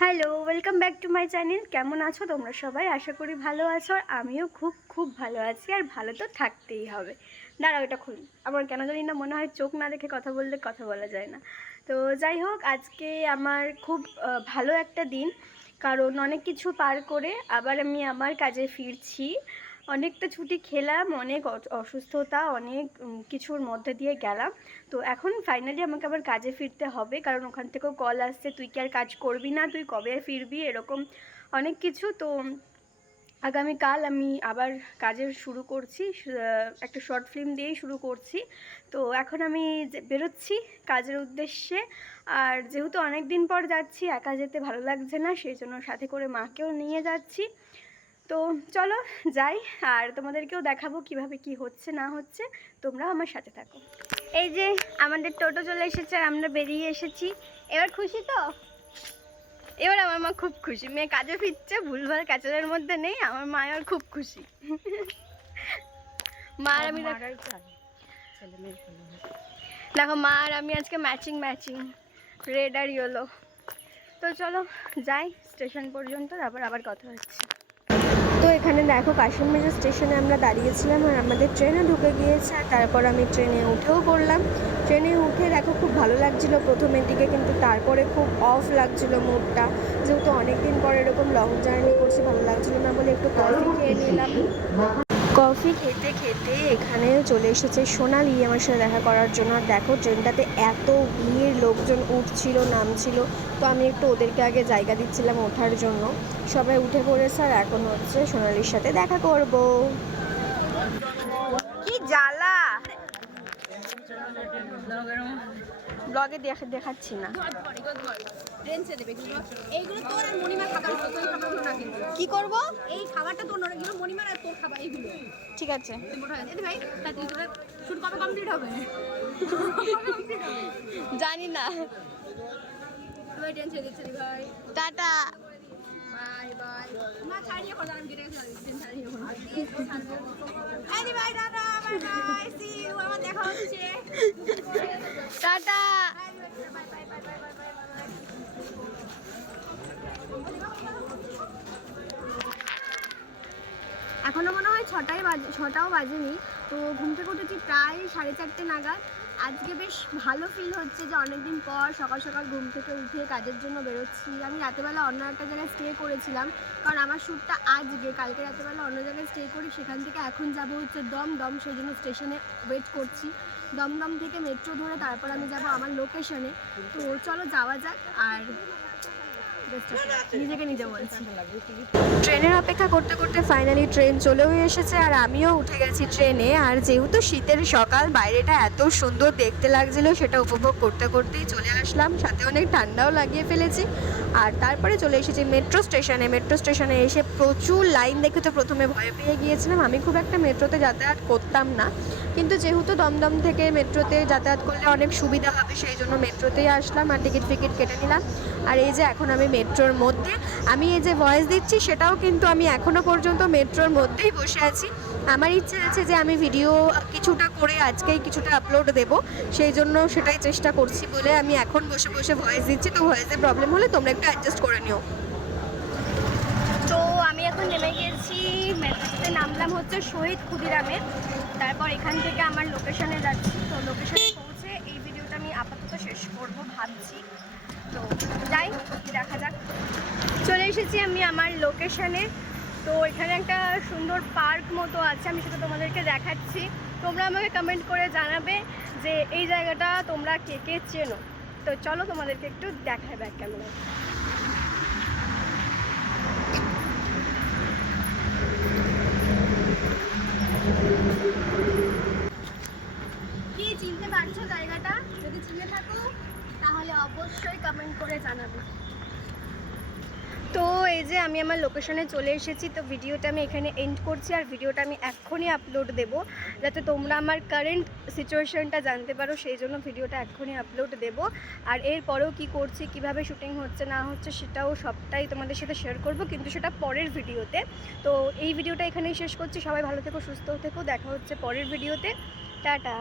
Hello, welcome back to my channel. কেমন আছো তোমরা সবাই? আশা করি ভালো আছো। আর আমিও খুব ভালো আছি, আর ভালো তো থাকতেই হবে। দাঁড়াও, এটা খুলি। আমার কেন জানি না মনে হয় চোখ না দেখে কথা বললে কথা বলা যায় না। তো যাই হোক, আজকে আমার খুব ভালো একটা দিন, কারণ অনেক কিছু পার করে আবার আমি আমার কাজে ফিরছি। অনেকটা ছুটি খেলাম, অনেক অসুস্থতা, অনেক কিছুর মধ্যে দিয়ে গেলাম। তো এখন ফাইনালি আমাকে আবার কাজে ফিরতে হবে, কারণ ওখান থেকেও কল আসছে, তুই কি আর কাজ করবি না, তুই কবে ফিরবি, এরকম অনেক কিছু। তো আগামীকাল আমি আবার কাজের শুরু করছি, একটা শর্ট ফিল্ম দিয়েই শুরু করছি। তো এখন আমি বেরোচ্ছি কাজের উদ্দেশ্যে। আর যেহেতু অনেক দিন পর যাচ্ছি, একা যেতে ভালো লাগছে না, সেই জন্য সাথে করে মাকেও নিয়ে যাচ্ছি। তো চলো যাই, আর তোমাদেরকেও দেখাবো কিভাবে কি হচ্ছে না হচ্ছে। তোমরা আমার সাথে থাকো। এই যে আমাদের টোটো চলে এসেছে আর আমরা বেরিয়ে এসেছি। এবার খুশি তো? এবার আমার মা খুব খুশি, মেয়ে কাজে ফিরছে, ভুলভাল কাজের মধ্যে নেই। আমার মা আর খুব খুশি। মা আর আমি দেখো, মা আর আমি আজকে ম্যাচিং রেড আর ইয়েলো। তো চলো যাই স্টেশন পর্যন্ত, তারপর আবার কথা হচ্ছে। তো এখানে দেখো, কাশিম মেজর স্টেশনে আমরা দাঁড়িয়েছিলাম, আর আমাদের ট্রেনও ঢুকে গিয়েছে। আর তারপর আমি ট্রেনে উঠেও পড়লাম। ট্রেনে উঠে দেখো খুব ভালো লাগছিলো প্রথমের দিকে, কিন্তু তারপরে খুব অফ লাগছিলো মুডটা। যেহেতু অনেক দিন পর এরকম লং জার্নি করছি, ভালো লাগছিলো না বলে একটু কফি খেয়ে নিলাম। কফি খেতে খেতে এখানে চলে এসেছে সোনালি আমার সাথে দেখা করার জন্য। আর দেখো ট্রেনটাতে এত ভিড়, লোকজন উঠছিল নামছিল। তো আমি একটু ওদেরকে আগে জায়গা দিচ্ছিলাম ওঠার জন্য। সবাই উঠে পড়েছে, আর এখন হচ্ছে সোনালির সাথে দেখা করব। কি জ্বালা, ব্লগে দেখাচ্ছি না। কি করব? এই খাবারটা তোর এগুলো মনিমার আর তোর খাবার এইগুলো। ঠিক আছে ভাই, শুট কবে কমপ্লিট হবে জানি না। ভাই টেনশন দিচ্ছি ভাই। Tata, bye by. মা ছাড়িয়ে কথা আমি কেটে গেছি, ছাড়িয়ে কথা। আরে ভাই tata, bye bye, see you, আবার দেখা হচ্ছে। Tata. Bye bye bye bye bye bye. এখনও মনে হয় ছটাও বাজেনি। তো ঘুম থেকে উঠেছি প্রায় 4:30 নাগাদ। আজকে বেশ ভালো ফিল হচ্ছে যে অনেকদিন পর সকাল সকাল ঘুম থেকে উঠে কাজের জন্য বেরোচ্ছি। আমি রাতেবেলা অন্য একটা জায়গায় স্টে করেছিলাম, কারণ আমার শ্যুটটা আজকে, কালকে রাতেবেলা অন্য জায়গায় স্টে করি। সেখান থেকে এখন যাব হচ্ছে দমদম, সেই জন্য স্টেশনে ওয়েট করছি। দমদম থেকে মেট্রো ধরে তারপর আমি যাব আমার লোকেশনে। তো চলো যাওয়া যাক। আর নিজেকে নিজে বলছি। ট্রেনের অপেক্ষা করতে করতে ফাইনালি ট্রেন চলেও এসেছে, আর আমিও উঠে গেছি ট্রেনে। আর যেহেতু শীতের সকাল, বাইরেটা এত সুন্দর দেখতে লাগছিল, সেটা উপভোগ করতে করতেই চলে আসলাম। সাথে অনেক ঠান্ডাও লাগিয়ে ফেলেছি। আর তারপরে চলে এসেছি মেট্রো স্টেশনে এসে প্রচুর লাইন দেখে তো প্রথমে ভয় পেয়ে গিয়েছিলাম। আমি খুব একটা মেট্রোতে যাতায়াত করতাম না, কিন্তু যেহেতু দমদম থেকে মেট্রোতে যাতায়াত করলে অনেক সুবিধা হবে, সেই জন্য মেট্রোতেই আসলাম আর টিকিট কেটে নিলাম। আর এই যে এখন আমি মেট্রোর মধ্যে, আমি এই যে ভয়েস দিচ্ছি সেটাও কিন্তু আমি এখনও পর্যন্ত মেট্রোর মধ্যেই বসে আছি। আমার ইচ্ছে আছে যে আমি ভিডিও কিছুটা করে আজকেই কিছুটা আপলোড দেব, সেই জন্য সেটাই চেষ্টা করছি বলে আমি এখন বসে বসে ভয়েস দিচ্ছি। তো ভয়েসের প্রবলেম হলে তোমরা একটু অ্যাডজাস্ট করে নিও। তো আমি এখন নেমে গিয়েছি, মেট্রোতে নামলাম হচ্ছে শহীদ ক্ষুদিরামে। তারপর এখান থেকে আমার লোকেশনে যাচ্ছি। তো লোকেশনে পৌঁছে এই ভিডিওটা আমি আপাতত শেষ করব ভাবছি। তো যাই, দেখা যাক। চলে এসেছি আমি আমার লোকেশনে। তো এখানে একটা সুন্দর পার্ক মতো আছে, আমি সেটা তোমাদেরকে দেখাচ্ছি। তোমরা আমাকে কমেন্ট করে জানাবে যে এই জায়গাটা তোমরা কে কে চেনো। তো চলো তোমাদেরকে একটু দেখাই ব্যাক ক্যামেরায়। কি চিনতে পারছো জায়গাটা? যদি চিনে থাকো তাহলে অবশ্যই কমেন্ট করে জানাবে। তো এই যে আমি আমার লোকেশনে চলে এসেছি। তো ভিডিওটা আমি এখানে এন্ড করছি, আর ভিডিওটা আমি এক্ষুনি আপলোড দেব, যাতে তোমরা আমার কারেন্ট সিচুয়েশনটা জানতে পারো, সেই জন্য ভিডিওটা এক্ষুনি আপলোড দেব। আর এরপরেও কি করছি, কিভাবে শুটিং হচ্ছে না হচ্ছে, সেটাও সবটাই তোমাদের সাথে শেয়ার করব, কিন্তু সেটা পরের ভিডিওতে। তো এই ভিডিওটা এখানেই শেষ করছি। সবাই ভালো থেকো, সুস্থ থেকো, দেখা হচ্ছে পরের ভিডিওতে। টাটা।